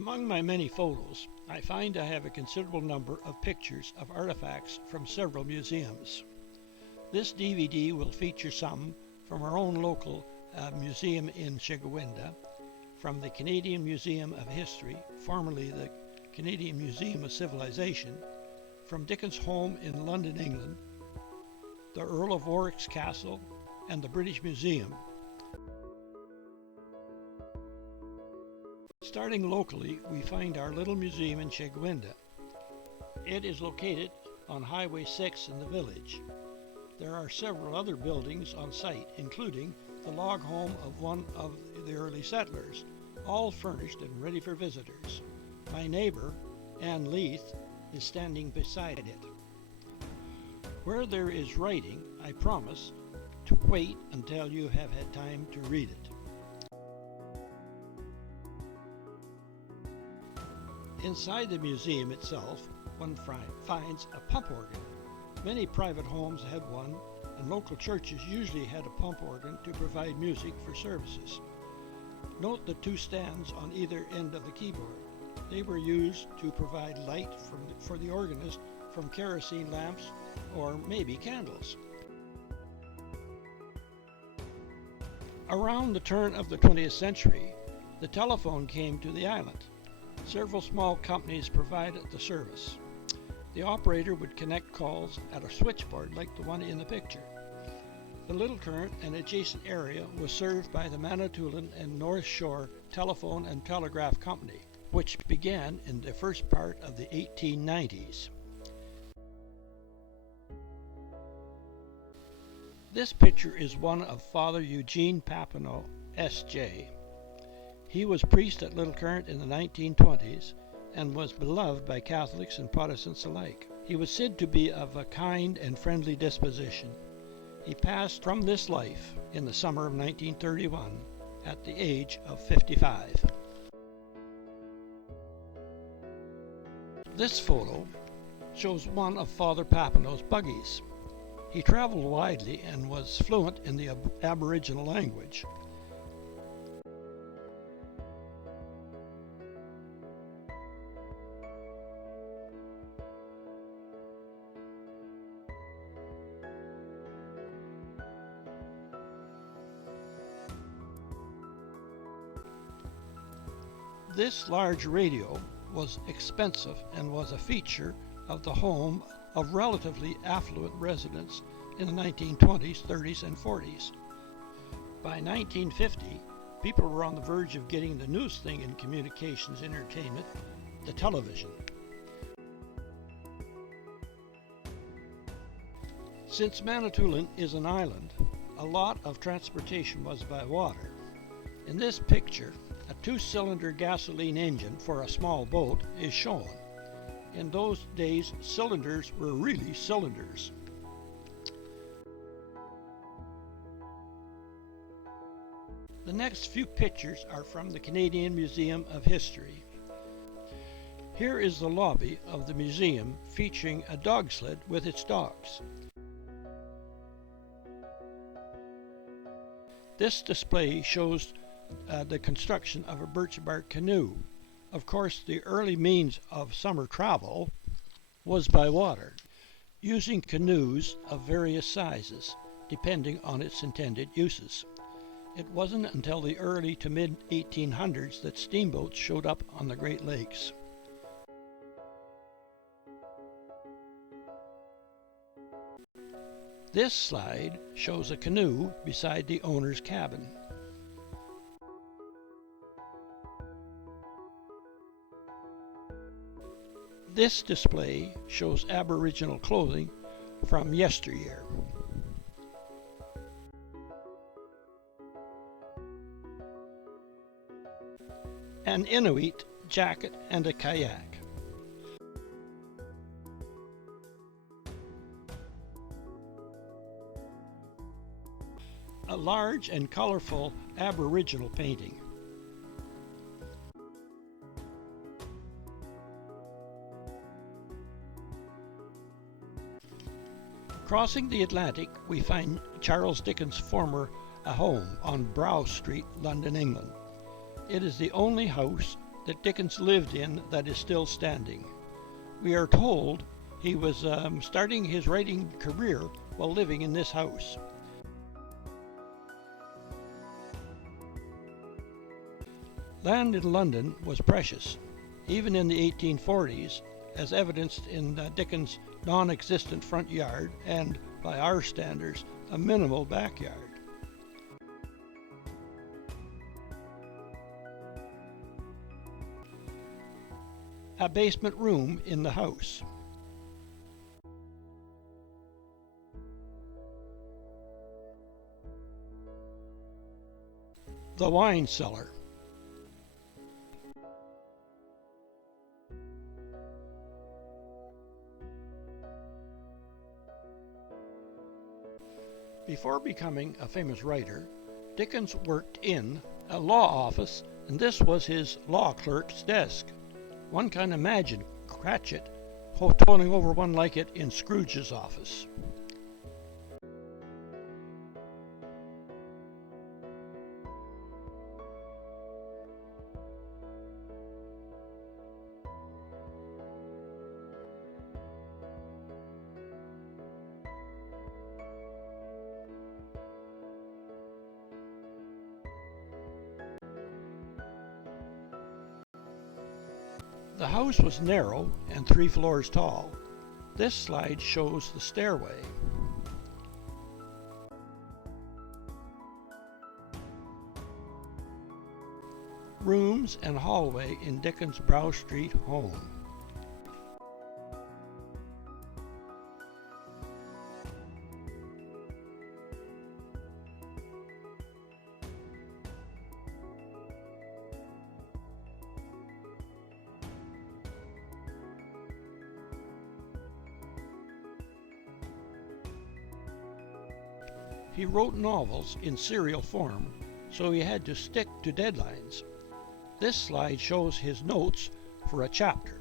Among my many photos, I find I have a considerable number of pictures of artifacts from several museums. This DVD will feature some from our own local museum in Chigawinda, from the Canadian Museum of History, formerly the Canadian Museum of Civilization, from Dickens' home in London, England, the Earl of Warwick's castle, and the British Museum. Starting locally, we find our little museum in Chigawinda. It is located on Highway 6 in the village. There are several other buildings on site, including the log home of one of the early settlers, all furnished and ready for visitors. My neighbor, Ann Leith, is standing beside it. Where there is writing, I promise to wait until you have had time to read it. Inside the museum itself, one finds a pump organ. Many private homes had one, and local churches usually had a pump organ to provide music for services. Note the two stands on either end of the keyboard. They were used to provide light for the organist from kerosene lamps or maybe candles. Around the turn of the 20th century, the telephone came to the island. Several small companies provided the service. The operator would connect calls at a switchboard like the one in the picture. The Little Current and adjacent area was served by the Manitoulin and North Shore Telephone and Telegraph Company, which began in the first part of the 1890s. This picture is one of Father Eugene Papineau, S.J. He was priest at Little Current in the 1920s and was beloved by Catholics and Protestants alike. He was said to be of a kind and friendly disposition. He passed from this life in the summer of 1931 at the age of 55. This photo shows one of Father Papineau's buggies. He traveled widely and was fluent in the Aboriginal language. This large radio was expensive and was a feature of the home of relatively affluent residents in the 1920s, 30s, and 40s. By 1950, people were on the verge of getting the newest thing in communications entertainment, the television. Since Manitoulin is an island, a lot of transportation was by water. In this picture, a two-cylinder gasoline engine for a small boat is shown. In those days, cylinders were really cylinders. The next few pictures are from the Canadian Museum of History. Here is the lobby of the museum featuring a dog sled with its dogs. This display shows the construction of a Birchbark Canoe. Of course, the early means of summer travel was by water, using canoes of various sizes, depending on its intended uses. It wasn't until the early to mid-1800s that steamboats showed up on the Great Lakes. This slide shows a canoe beside the owner's cabin. This display shows Aboriginal clothing from yesteryear. An Inuit jacket and a kayak. A large and colorful Aboriginal painting. Crossing the Atlantic, we find Charles Dickens' former home on Brow Street, London, England. It is the only house that Dickens lived in that is still standing. We are told he was starting his writing career while living in this house. Land in London was precious, even in the 1840s, as evidenced in Dickens' non-existent front yard and, by our standards, a minimal backyard. A basement room in the house. The wine cellar. Before becoming a famous writer, Dickens worked in a law office, and this was his law clerk's desk. One can imagine Cratchit toiling over one like it in Scrooge's office. The house was narrow and 3 floors tall. This slide shows the stairway. Rooms and hallway in Dickens' Brow Street home. He wrote novels in serial form, so he had to stick to deadlines. This slide shows his notes for a chapter.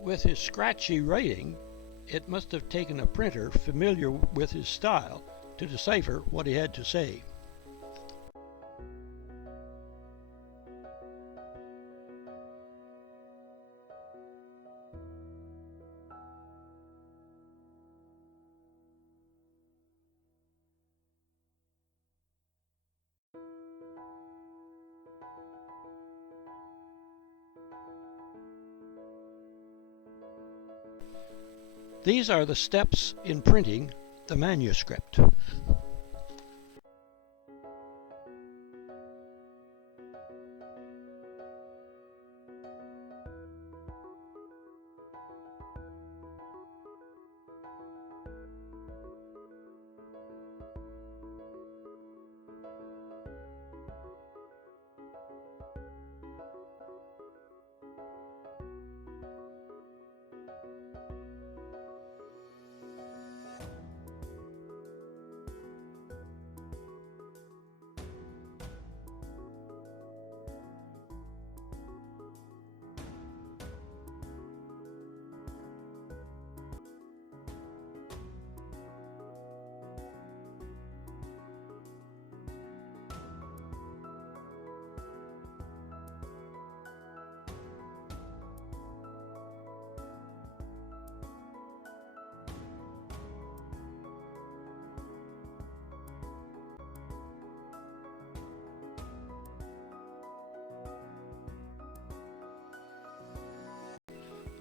With his scratchy writing, it must have taken a printer familiar with his style to decipher what he had to say. These are the steps in printing the manuscript.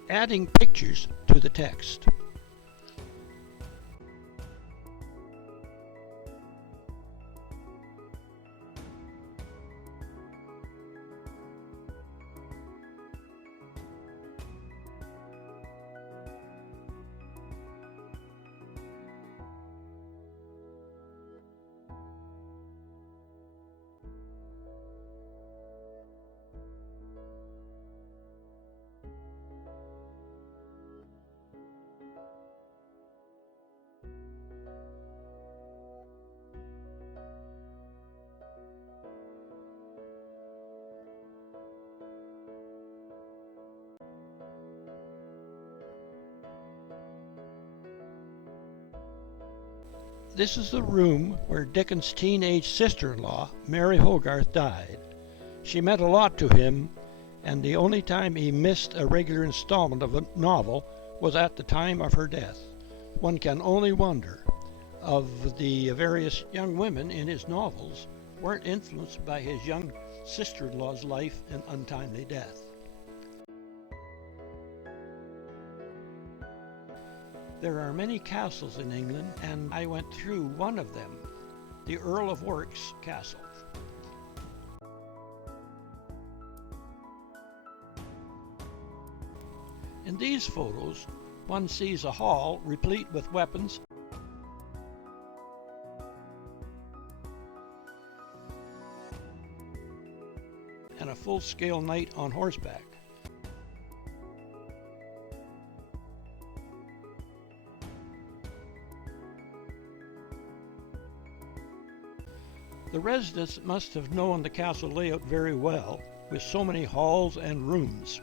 Adding pictures to the text. This is the room where Dickens' teenage sister-in-law, Mary Hogarth, died. She meant a lot to him, and the only time he missed a regular installment of a novel was at the time of her death. One can only wonder if the various young women in his novels weren't influenced by his young sister-in-law's life and untimely death. There are many castles in England, and I went through one of them, the Earl of Warwick's castle. In these photos, one sees a hall replete with weapons and a full-scale knight on horseback. The residents must have known the castle layout very well, with so many halls and rooms.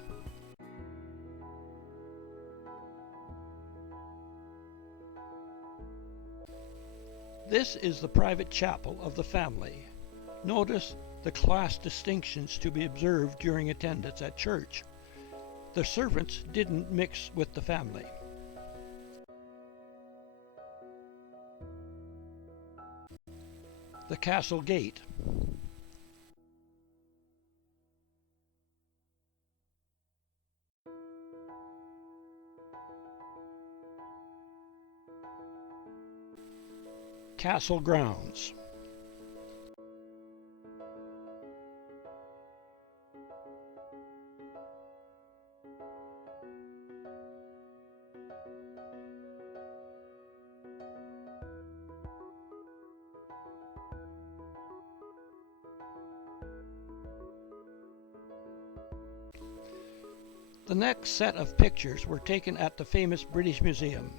This is the private chapel of the family. Notice the class distinctions to be observed during attendance at church. The servants didn't mix with the family. The castle gate. Castle grounds. The next set of pictures were taken at the famous British Museum.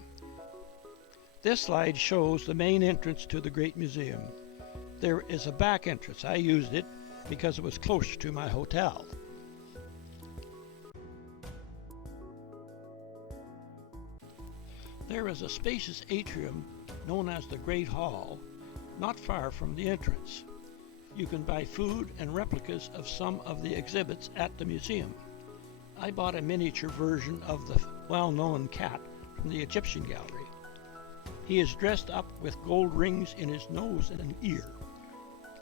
This slide shows the main entrance to the Great Museum. There is a back entrance. I used it because it was close to my hotel. There is a spacious atrium known as the Great Hall, not far from the entrance. You can buy food and replicas of some of the exhibits at the museum. I bought a miniature version of the well-known cat from the Egyptian gallery. He is dressed up with gold rings in his nose and an ear.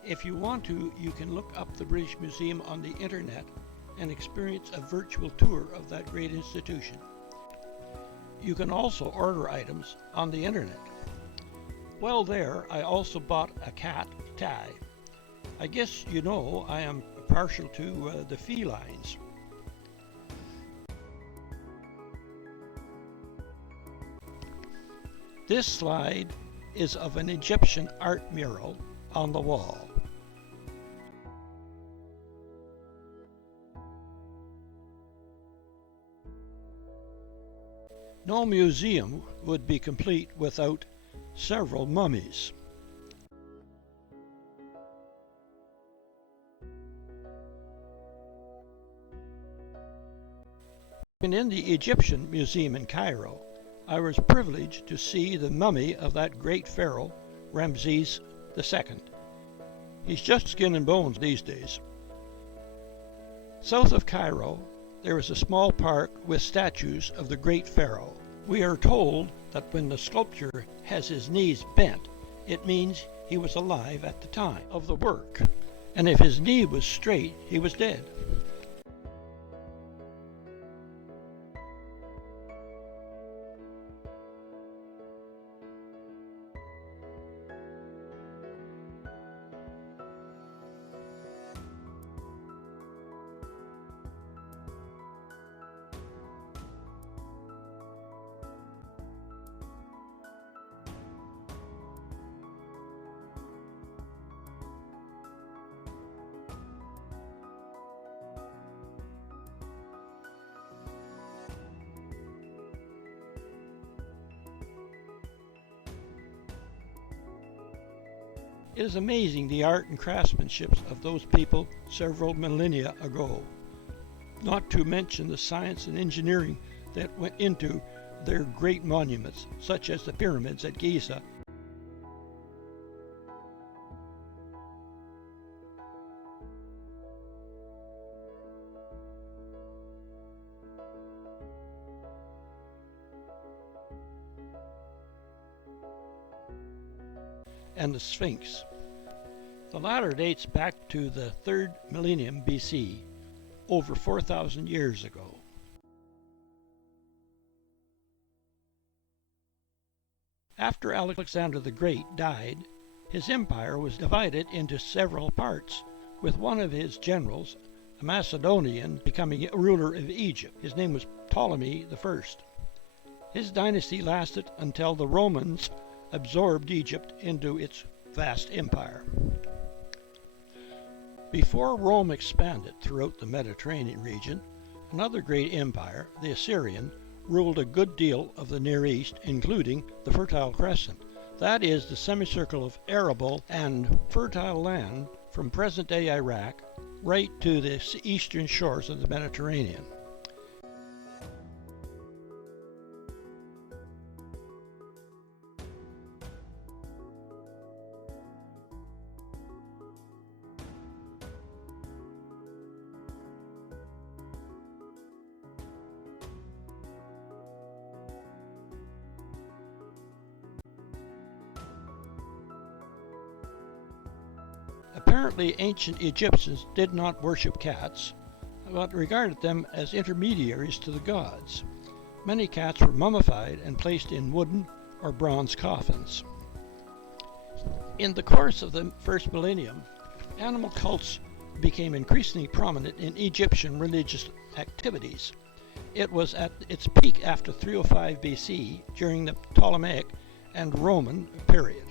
If you want to, you can look up the British Museum on the internet and experience a virtual tour of that great institution. You can also order items on the internet. While there, I also bought a cat tie. I guess you know I am partial to the felines. This slide is of an Egyptian art mural on the wall. No museum would be complete without several mummies. In the Egyptian Museum in Cairo, I was privileged to see the mummy of that great pharaoh, Ramses II. He's just skin and bones these days. South of Cairo, there is a small park with statues of the great pharaoh. We are told that when the sculptor has his knees bent, it means he was alive at the time of the work, and if his knee was straight, he was dead. It is amazing the art and craftsmanship of those people several millennia ago, not to mention the science and engineering that went into their great monuments, such as the pyramids at Giza. and the Sphinx. The latter dates back to the 3rd millennium BC, over 4,000 years ago. After Alexander the Great died, his empire was divided into several parts, with one of his generals, a Macedonian, becoming ruler of Egypt. His name was Ptolemy I. His dynasty lasted until the Romans absorbed Egypt into its vast empire. Before Rome expanded throughout the Mediterranean region, another great empire, the Assyrian, ruled a good deal of the Near East, including the Fertile Crescent. That is the semicircle of arable and fertile land from present-day Iraq right to the eastern shores of the Mediterranean. Apparently, ancient Egyptians did not worship cats, but regarded them as intermediaries to the gods. Many cats were mummified and placed in wooden or bronze coffins. In the course of the first millennium, animal cults became increasingly prominent in Egyptian religious activities. It was at its peak after 305 BC during the Ptolemaic and Roman period.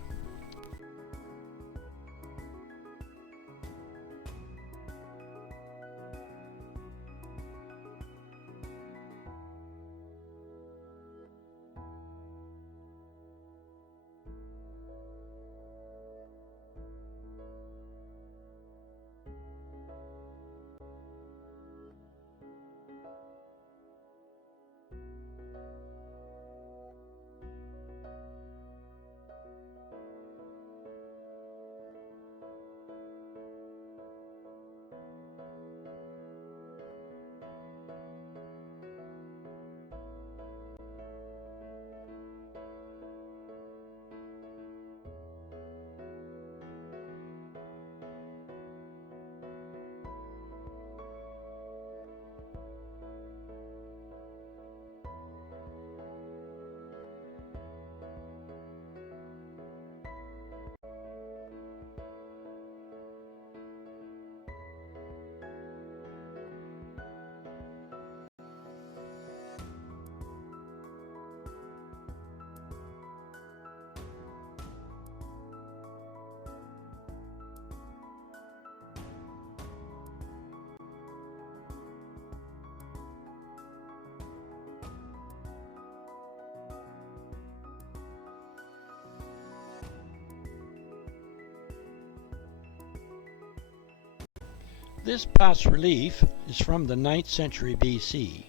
This bas-relief is from the 9th century BC.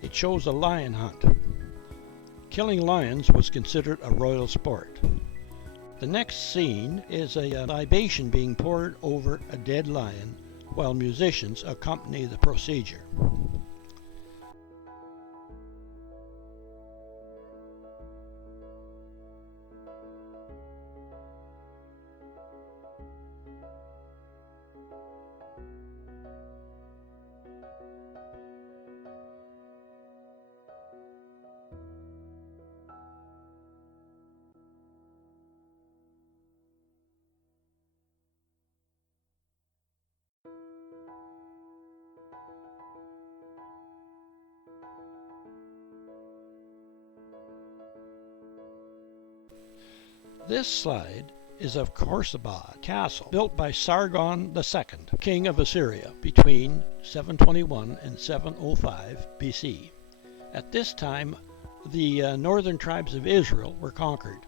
It shows a lion hunt. Killing lions was considered a royal sport. The next scene is a libation being poured over a dead lion while musicians accompany the procedure. This slide is of Khorsabad Castle, built by Sargon II, king of Assyria, between 721 and 705 BC. At this time, the northern tribes of Israel were conquered.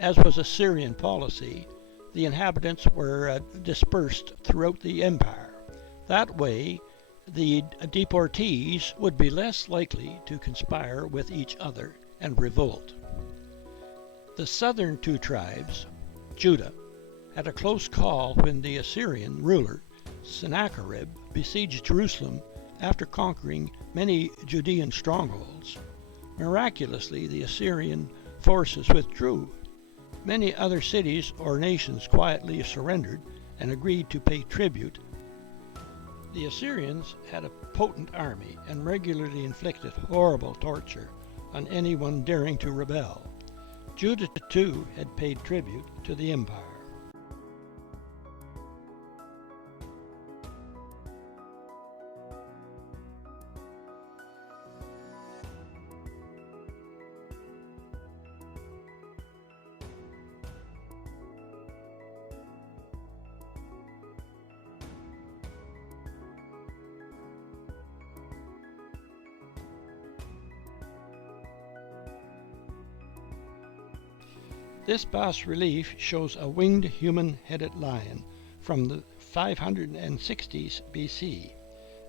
As was Assyrian policy, the inhabitants were dispersed throughout the empire. That way, the deportees would be less likely to conspire with each other and revolt. The southern two tribes, Judah, had a close call when the Assyrian ruler, Sennacherib, besieged Jerusalem after conquering many Judean strongholds. Miraculously, the Assyrian forces withdrew. Many other cities or nations quietly surrendered and agreed to pay tribute. The Assyrians had a potent army and regularly inflicted horrible torture on anyone daring to rebel. Judah too had paid tribute to the empire. This bas-relief shows a winged human-headed lion from the 560s BC.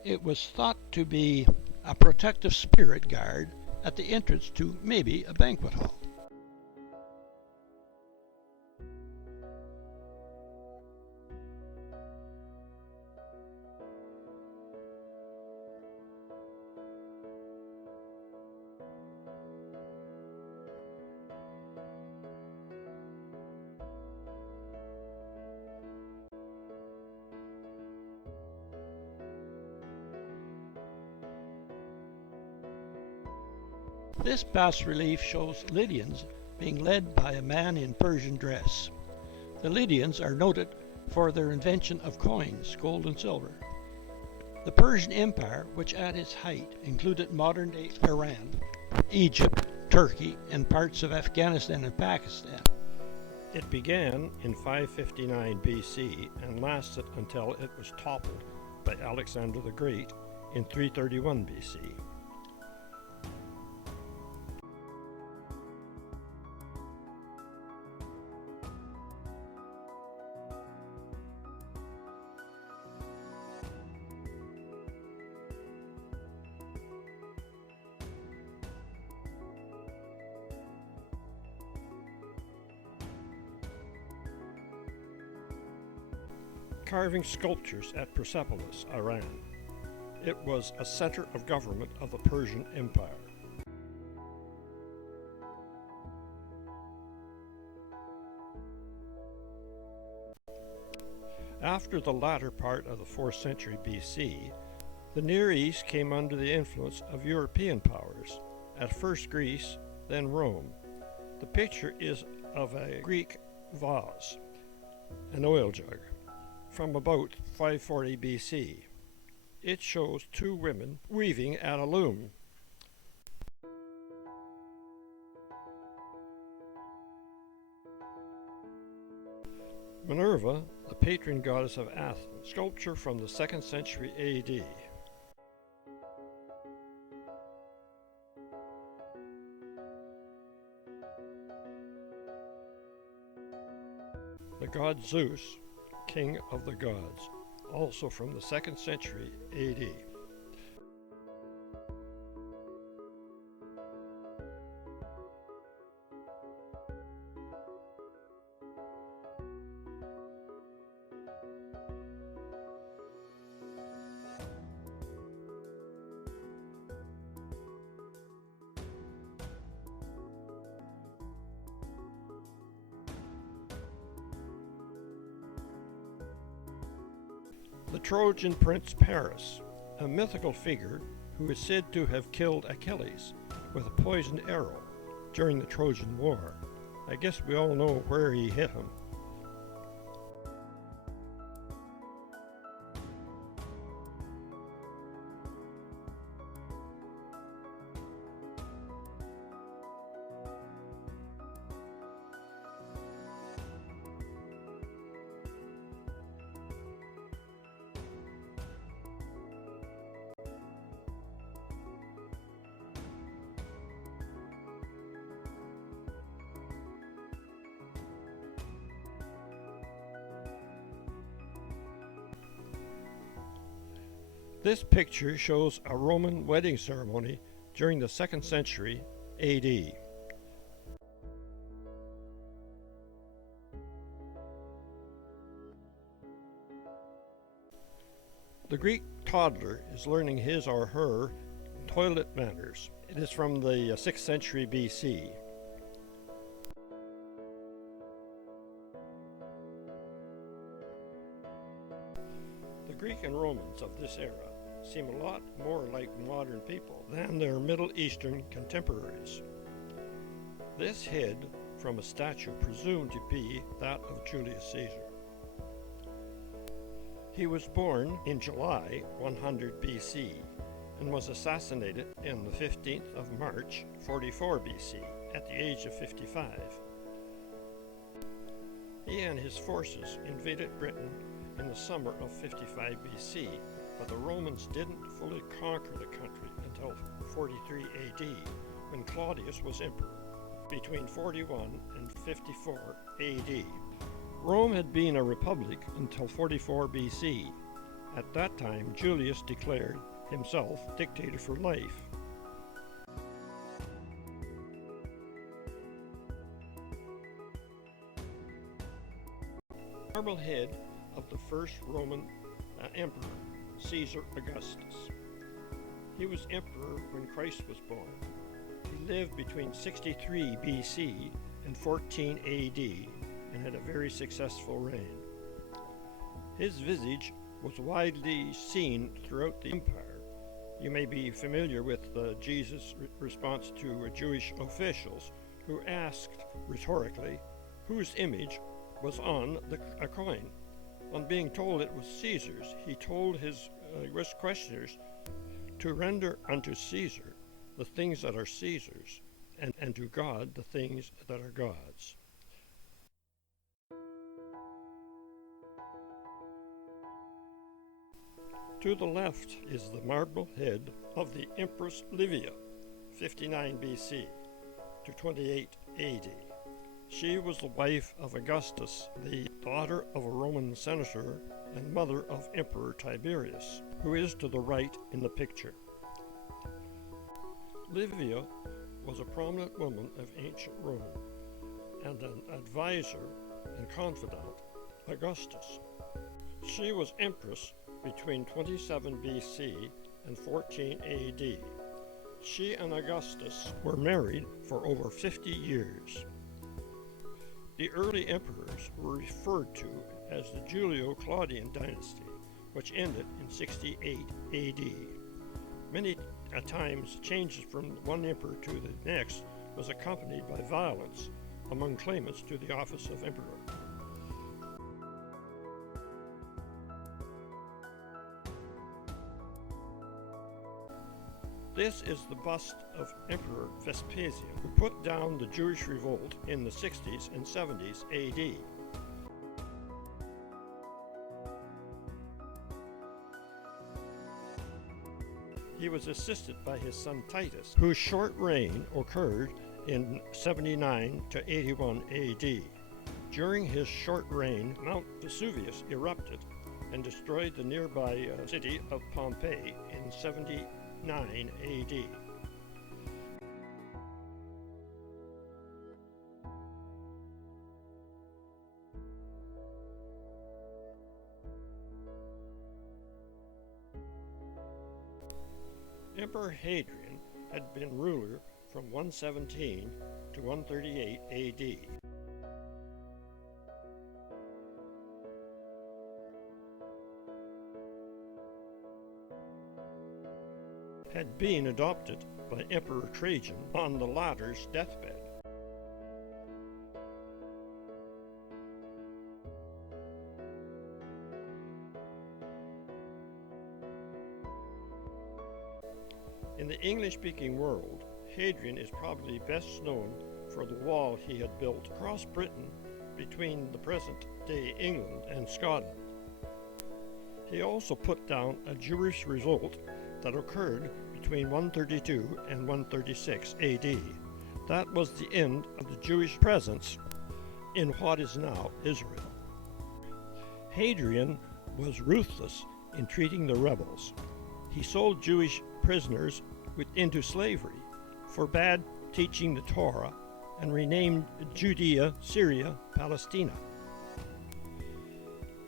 It was thought to be a protective spirit guard at the entrance to maybe a banquet hall. This bas-relief shows Lydians being led by a man in Persian dress. The Lydians are noted for their invention of coins, gold and silver. The Persian Empire, which at its height included modern-day Iran, Egypt, Turkey, and parts of Afghanistan and Pakistan. It began in 559 BC and lasted until it was toppled by Alexander the Great in 331 BC. Carving sculptures at Persepolis, Iran. It was a center of government of the Persian Empire. After the latter part of the 4th century BC, the Near East came under the influence of European powers, at first Greece, then Rome. The picture is of a Greek vase, an oil jug, from about 540 BC. It shows two women weaving at a loom. Minerva, the patron goddess of Athens, sculpture from the 2nd century AD. The god Zeus, king of the gods, also from the 2nd century AD. The Trojan prince Paris, a mythical figure who is said to have killed Achilles with a poisoned arrow during the Trojan War. I guess we all know where he hit him. This picture shows a Roman wedding ceremony during the 2nd century AD. The Greek toddler is learning his or her toilet manners. It is from the 6th century BC. Greek and Romans of this era seem a lot more like modern people than their Middle Eastern contemporaries. This head from a statue presumed to be that of Julius Caesar. He was born in July 100 BC and was assassinated on the 15th of March 44 BC at the age of 55. He and his forces invaded Britain in the summer of 55 BC, but the Romans didn't fully conquer the country until 43 AD, when Claudius was emperor, between 41 and 54 AD. Rome had been a republic until 44 BC. At that time, Julius declared himself dictator for life. Marble head of the first Roman emperor, Caesar Augustus. He was emperor when Christ was born. He lived between 63 BC and 14 AD and had a very successful reign. His visage was widely seen throughout the empire. You may be familiar with Jesus' response to Jewish officials who asked rhetorically whose image was on a coin. On being told it was Caesar's, he told his questioners to render unto Caesar the things that are Caesar's, and to God the things that are God's. To the left is the marble head of the Empress Livia, 59 BC to 28 AD. She was the wife of Augustus, the daughter of a Roman senator and mother of Emperor Tiberius, who is to the right in the picture. Livia was a prominent woman of ancient Rome and an advisor and confidant of Augustus. She was empress between 27 BC and 14 AD. She and Augustus were married for over 50 years. The early emperors were referred to as the Julio-Claudian dynasty, which ended in 68 AD. Many times changes from one emperor to the next was accompanied by violence among claimants to the office of emperor. This is the bust of Emperor Vespasian, who put down the Jewish revolt in the 60s and 70s AD. He was assisted by his son Titus, whose short reign occurred in 79 to 81 AD. During his short reign, Mount Vesuvius erupted and destroyed the nearby city of Pompeii in 79 AD. Emperor Hadrian had been ruler from 117 to 138 AD. Had been adopted by Emperor Trojan on the latter's deathbed. In the English-speaking world, Hadrian is probably best known for the wall he had built across Britain between the present-day England and Scotland. He also put down a Jewish revolt that occurred between 132 and 136 AD. That was the end of the Jewish presence in what is now Israel. Hadrian was ruthless in treating the rebels. He sold Jewish prisoners into slavery, forbade teaching the Torah, and renamed Judea, Syria, Palestina.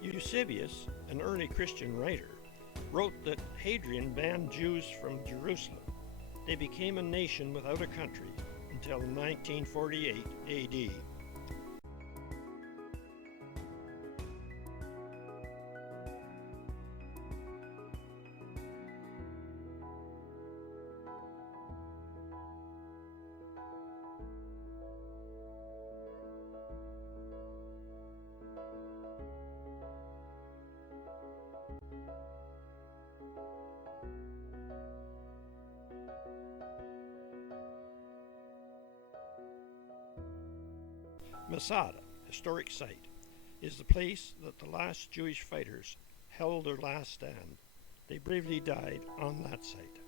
Eusebius, an early Christian writer, wrote that Hadrian banned Jews from Jerusalem. They became a nation without a country until 1948 AD. Masada, historic site, is the place that the last Jewish fighters held their last stand. They bravely died on that site.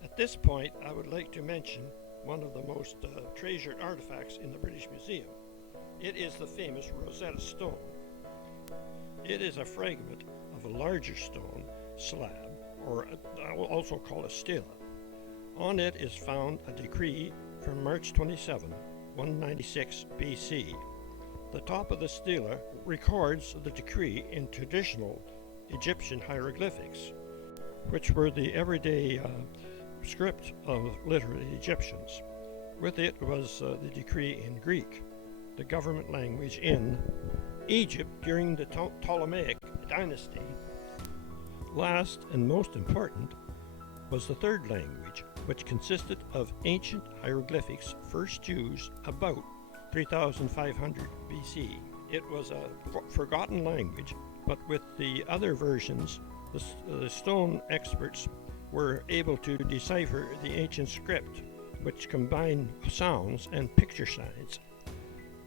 At this point, I would like to mention one of the most treasured artifacts in the British Museum. It is the famous Rosetta Stone. It is a fragment of a larger stone slab, or I will also call a stela. On it is found a decree from March 27, 196 BC. The top of the stela records the decree in traditional Egyptian hieroglyphics, which were the everyday script of literate Egyptians. With it was the decree in Greek, the government language in Egypt during the Ptolemaic dynasty. Last and most important was the third language, which consisted of ancient hieroglyphics first used about 3500 BC. It was a forgotten language, but with the other versions, the stone experts were able to decipher the ancient script, which combined sounds and picture signs,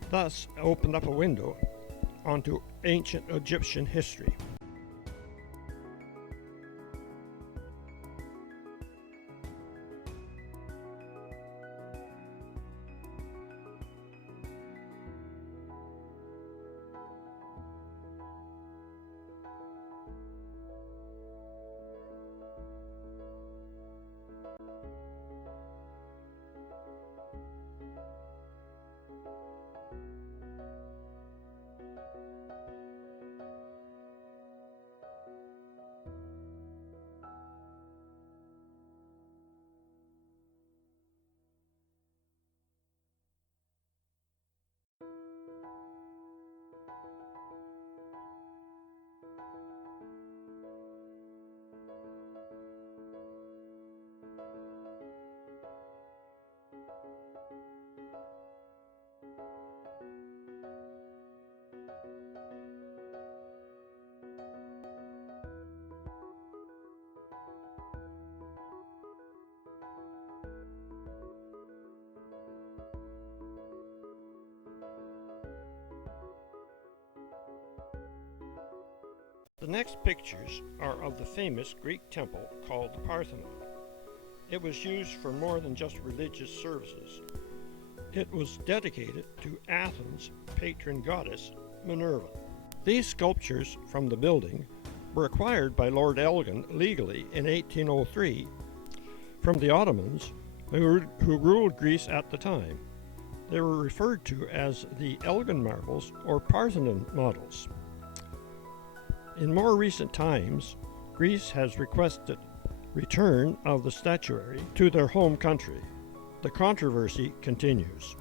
thus opened up a window onto ancient Egyptian history. The next pictures are of the famous Greek temple called the Parthenon. It was used for more than just religious services. It was dedicated to Athens' patron goddess, Minerva. These sculptures from the building were acquired by Lord Elgin legally in 1803 from the Ottomans who ruled Greece at the time. They were referred to as the Elgin Marvels or Parthenon models. In more recent times, Greece has requested return of the statuary to their home country. The controversy continues.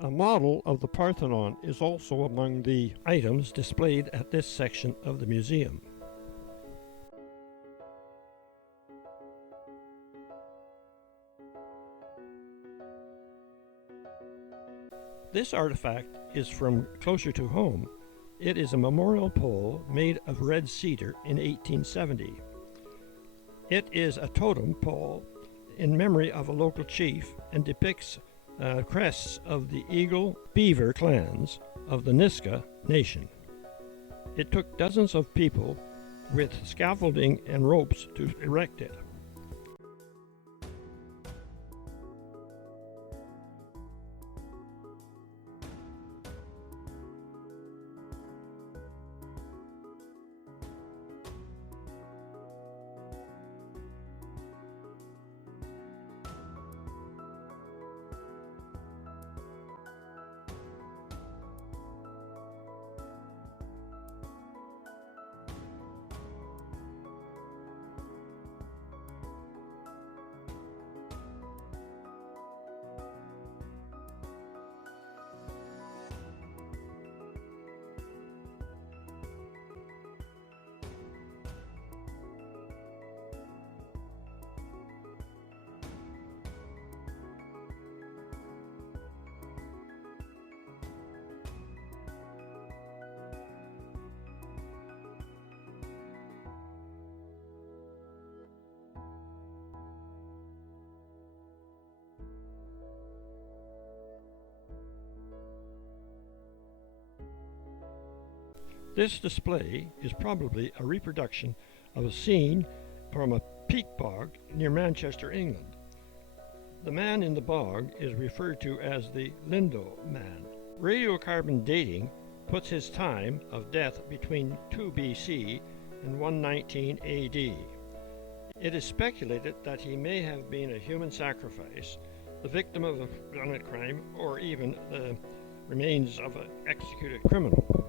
A model of the Parthenon is also among the items displayed at this section of the museum. This artifact is from closer to home. It is a memorial pole made of red cedar in 1870. It is a totem pole in memory of a local chief and depicts crests of the Eagle Beaver clans of the Niska nation. It took dozens of people with scaffolding and ropes to erect it. This display is probably a reproduction of a scene from a peat bog near Manchester, England. The man in the bog is referred to as the Lindo Man. Radiocarbon dating puts his time of death between 2 BC and 119 AD. It is speculated that he may have been a human sacrifice, the victim of a violent crime, or even the remains of an executed criminal.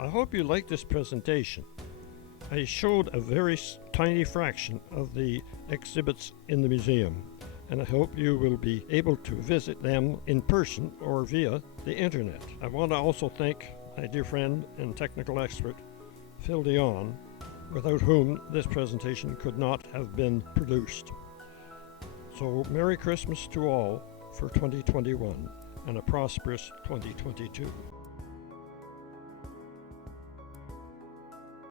I hope you liked this presentation. I showed a very tiny fraction of the exhibits in the museum, and I hope you will be able to visit them in person or via the internet. I want to also thank my dear friend and technical expert, Phil Dion, without whom this presentation could not have been produced. So Merry Christmas to all for 2021 and a prosperous 2022.